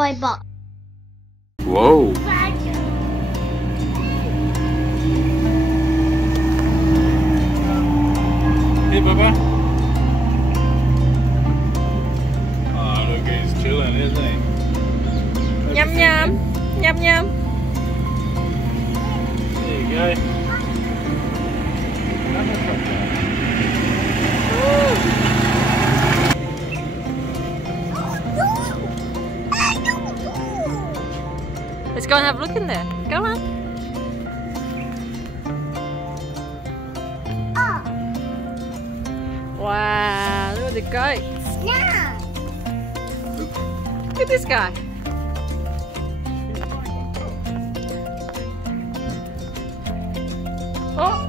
Toybox. Whoa. Hey, Bubba. Oh, look, he's chilling, isn't he? Yum yum. Yum yum. There you go. Another crocodile. Let's go and have a look in there. Go on. Wow, look at the goats. Yeah. Look at this guy. Oh.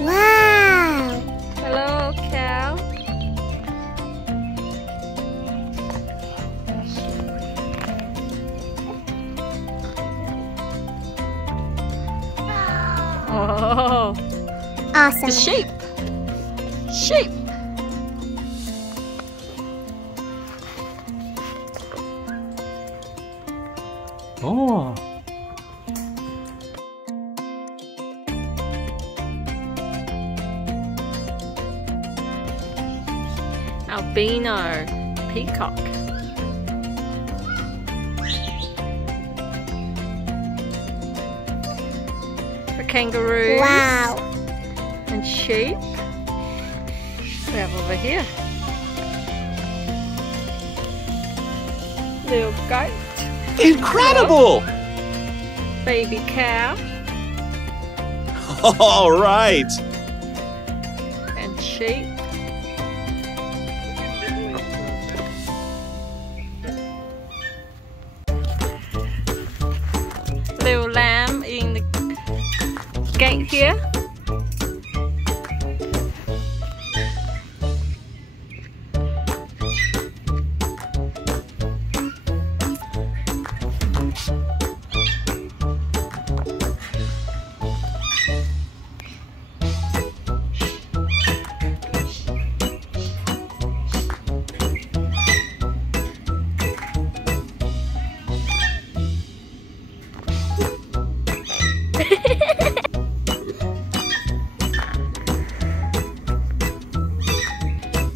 Wow. Hello, cow. Oh, Awesome. the sheep. Sheep. Oh. Albino peacock. For kangaroos. Wow. And sheep. We have over here. Little goat. Incredible! Baby cow. All right. And sheep. Little lamb in the gate here.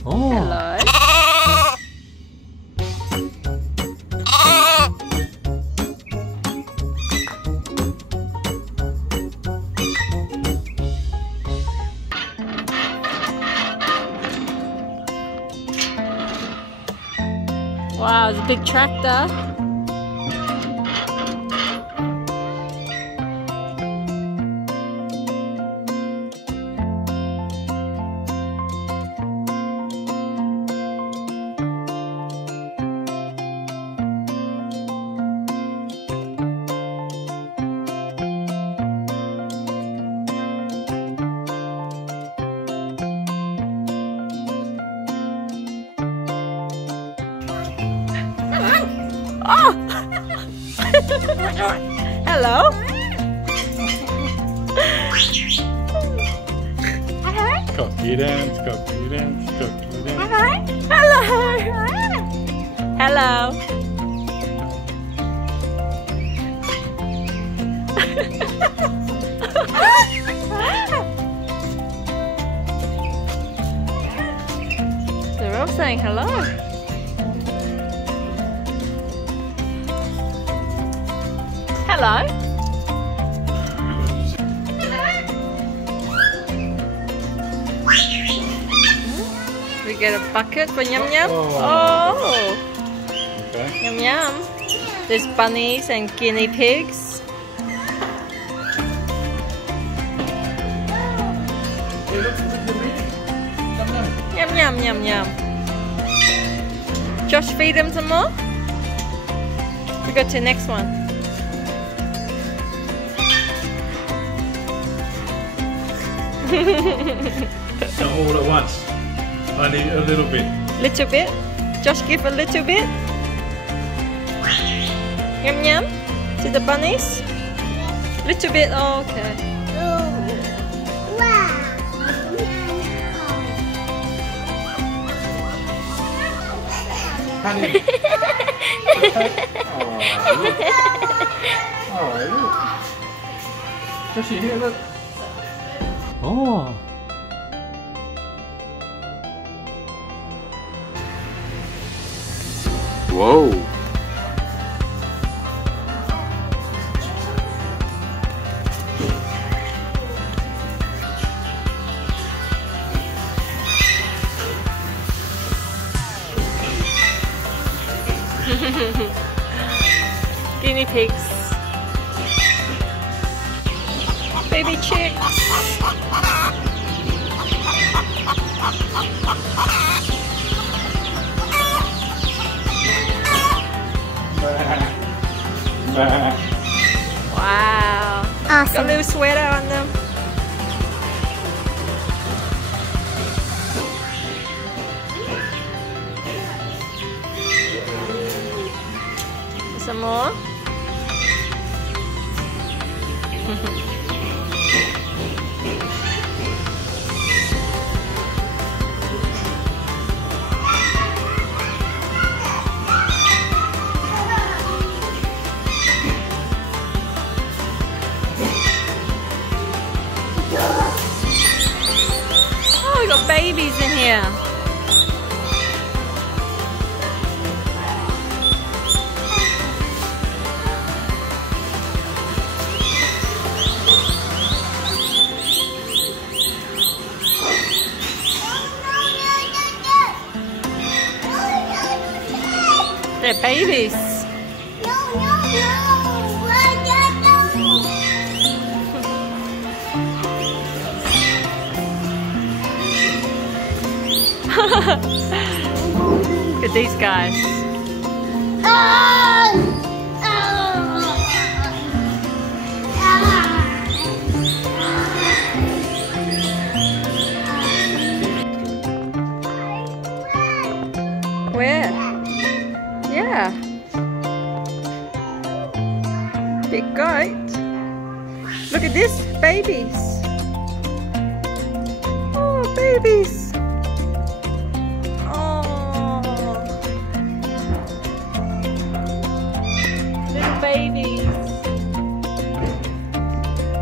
Oh. Hello. Wow, it's a big tractor. Oh! Hello. Cocky dance, cocky dance, cocky dance. Hello. Hello. They're all saying hello. Hello. We get a bucket for Yum Yum. Oh. Okay. Yum Yum. There's bunnies and guinea pigs. Hey, look at the meat. Yum Yum Yum Yum. Josh, feed them some more. We go to the next one. Not all at once. Only a little bit. Little bit. Josh, give a little bit. Yum yum. To the bunnies. Little bit. Oh, okay. Wow. honey. Oh, look. Does she hear? Look. Oh. Whoa. Guinea pigs. Baby chicks. Wow. Got a Awesome. little sweater on them. Some more. Oh, we got babies in here. They're babies. Look at these guys. Where? Yeah. Big goat. Look at this, babies. Oh, babies. Oh. Little babies.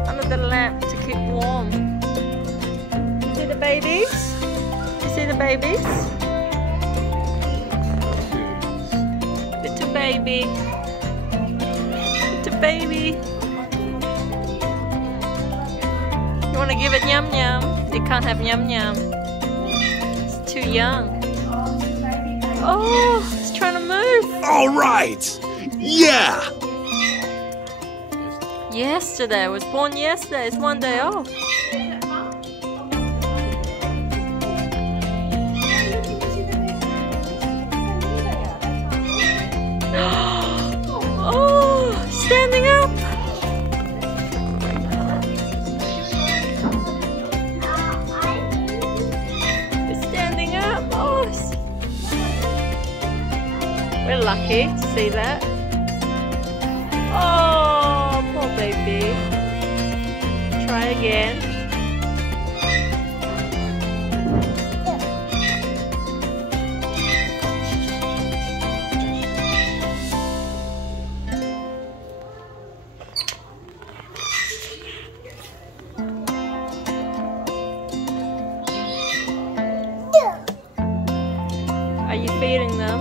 Under the lamp to keep warm. See the babies? You see the babies? Little baby. Little baby. You want to give it yum yum? It can't have yum yum. It's too young. Oh, it's trying to move. All right. Yeah. Yesterday, it was born yesterday. It's one day off. Oh, standing up. It's standing up. Oh, we're lucky to see that. Oh, poor baby. Try again. Are you feeding them?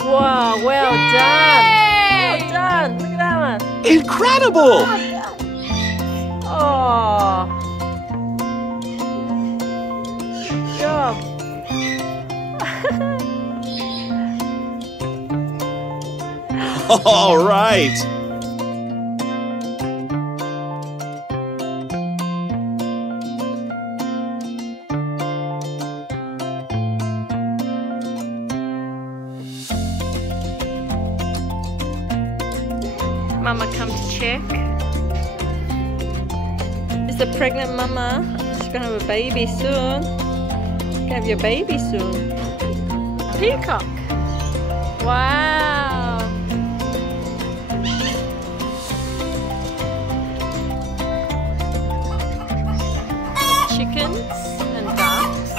Wow, well done. Well done. Look at that one. Incredible. Oh. Good job. All right. Mama come to check. It's a pregnant mama. She's gonna have a baby soon. Gonna have your baby soon. Peacock. Wow. Chickens and ducks.